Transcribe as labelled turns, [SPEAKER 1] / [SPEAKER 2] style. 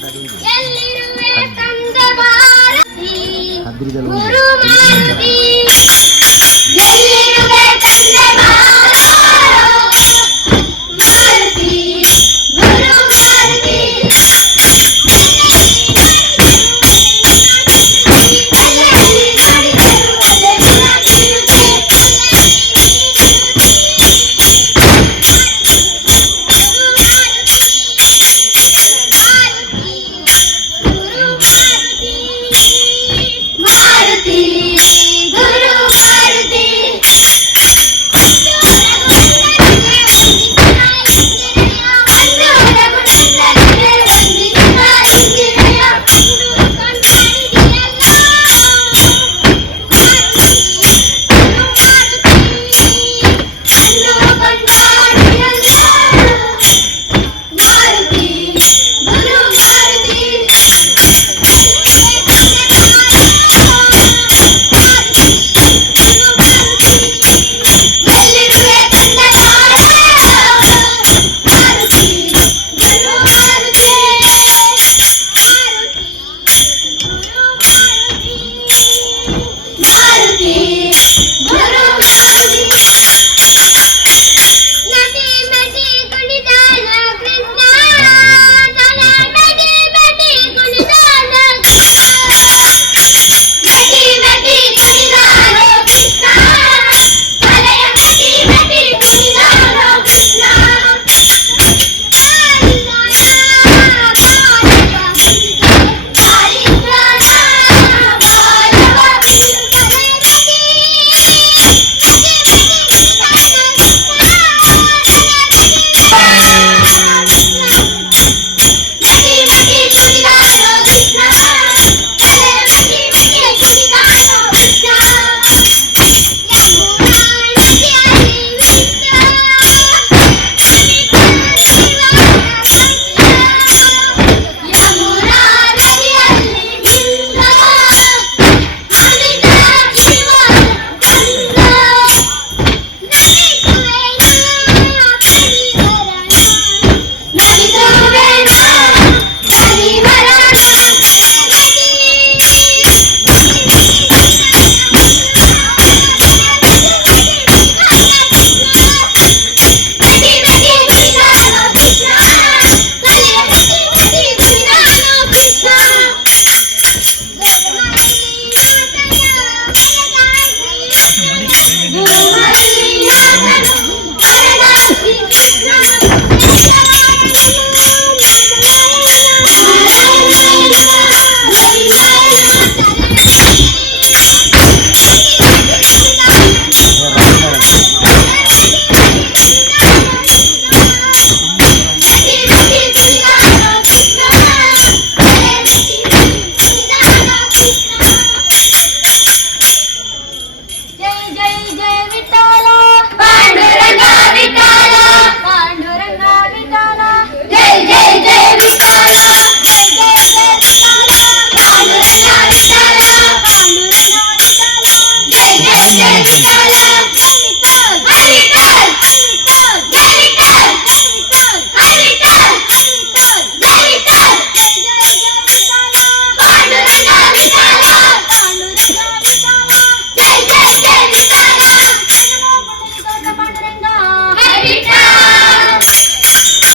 [SPEAKER 1] ಎಲ್ಲಿರುವೆ ತಂದೆ ಭಾರತಿ ಗುರು ಮಾರುತಿ